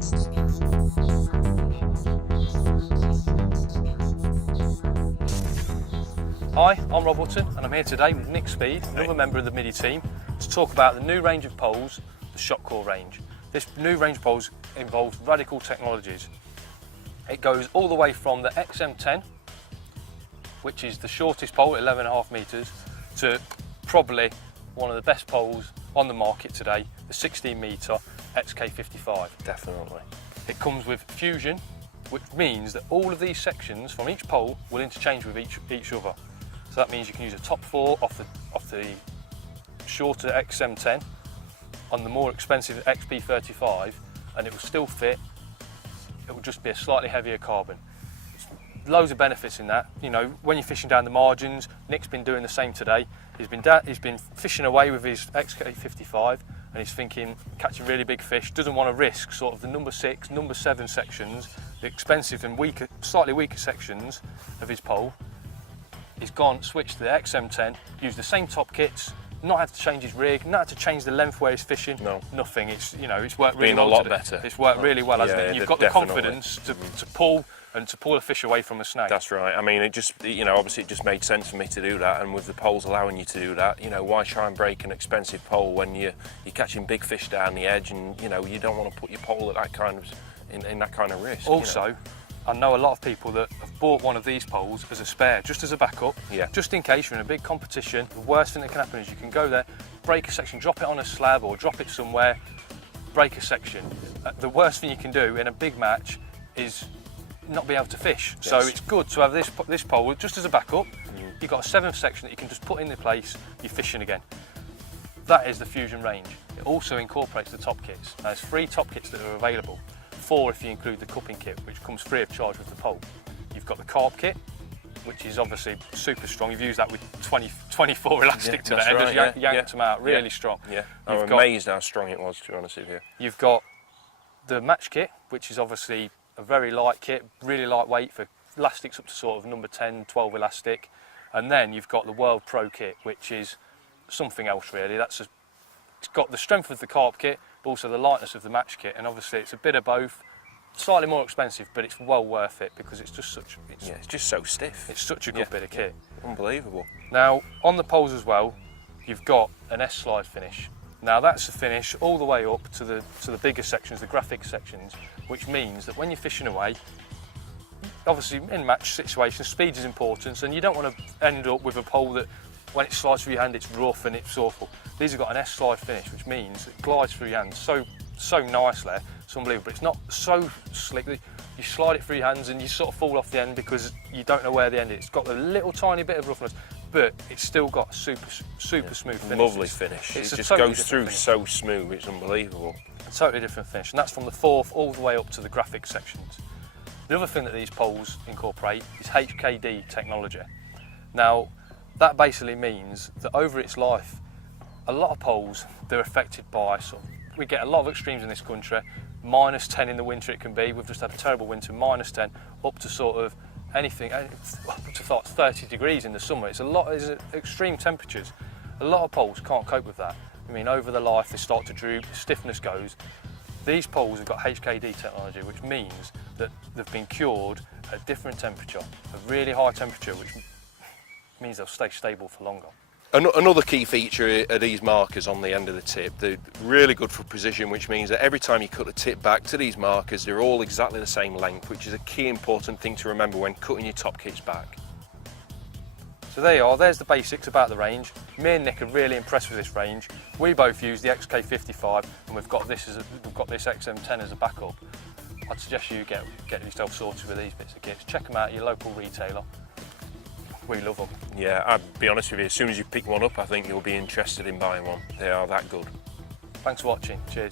Hi, I'm Rob Hutton and I'm here today with Nick Speed, another member of the Middy team, to talk about the new range of poles, the Shockcore range. This new range of poles involves radical technologies. It goes all the way from the XM10, which is the shortest pole at 11.5 metres, to probably one of the best poles on the market today, the 16 metre XK55. Definitely. It comes with fusion, which means that all of these sections from each pole will interchange with each other. So that means you can use a top four off the shorter XM10 on the more expensive XP35, and it will still fit. It will just be a slightly heavier carbon. There's loads of benefits in that. You know, when you're fishing down the margins, Nick's been doing the same today. He's been fishing away with his XK55, and he's thinking, catching really big fish, doesn't want to risk sort of the number 6, number 7 sections, the expensive and weaker, slightly weaker sections of his pole. He's switched to the XM10, used the same top kits, not had to change his rig, not had to change the length where he's fishing. No. Nothing. It's, you know, it's worked really well. Been a lot better. It's worked really well, hasn't it? And you've got the confidence to pull a fish away from a snag. That's right. I mean, it just, you know, obviously it just made sense for me to do that, and with the poles allowing you to do that, you know, why try and break an expensive pole when you're catching big fish down the edge, and you know, you don't want to put your pole at that kind of in that kind of risk. Also, you know? I know a lot of people that have bought one of these poles as a spare, just as a backup, just in case you're in a big competition. The worst thing that can happen is you can go there, break a section, drop it on a slab or drop it somewhere, break a section. The worst thing you can do in a big match is not be able to fish. Yes. So it's good to have this pole just as a backup. You've got a 7th section that you can just put in the place, you're fishing again. That is the Fusion range. It also incorporates the top kits. Now, there's 3 top kits that are available. 4 if you include the cupping kit, which comes free of charge with the pole. You've got the carp kit, which is obviously super strong. You've used that with 24 elastic to the end, right, yanked them out really strong. Yeah, I'm amazed how strong it was, to be honest with you. You've got the match kit, which is obviously a very light kit, really lightweight for elastics up to sort of number 10, 12 elastic. And then you've got the World Pro kit, which is something else really. It's got the strength of the carp kit, but also the lightness of the match kit, and obviously it's a bit of both. Slightly more expensive, but it's well worth it because it's just such. It's just so stiff. It's such a good bit of kit. Unbelievable. Now on the poles as well, you've got an S-slide finish. Now that's a finish all the way up to the bigger sections, the graphic sections, which means that when you're fishing away, obviously in match situations, speed is important, and you don't want to end up with a pole that, when it slides through your hand, it's rough and it's awful. These have got an S-slide finish, which means it glides through your hand so nicely. It's unbelievable. It's not so slick that you slide it through your hands and you sort of fall off the end because you don't know where the end is. It's got a little tiny bit of roughness, but it's still got a super smooth finish. Lovely finish. It just goes through so smooth. It's unbelievable. A totally different finish, and that's from the 4th all the way up to the graphic sections. The other thing that these poles incorporate is HKD technology. Now, that basically means that over its life, a lot of poles, they're affected by we get a lot of extremes in this country. -10 in the winter it can be. We've just had a terrible winter, -10, up to sort of anything, up to 30 degrees in the summer. It's extreme temperatures. A lot of poles can't cope with that. I mean, over the life, they start to droop, stiffness goes. These poles have got HKD technology, which means that they've been cured at a different temperature, a really high temperature, which means they'll stay stable for longer. Another key feature are these markers on the end of the tip. They're really good for precision, which means that every time you cut the tip back to these markers, they're all exactly the same length, which is a key important thing to remember when cutting your top kits back. So there you are, there's the basics about the range. Me and Nick are really impressed with this range. We both use the XK55 and we've got this XM10 as a backup. I'd suggest you get yourself sorted with these bits of kits. Check them out at your local retailer. We love them. Yeah, I'd be honest with you, as soon as you pick one up, I think you'll be interested in buying one. They are that good. Thanks for watching. Cheers.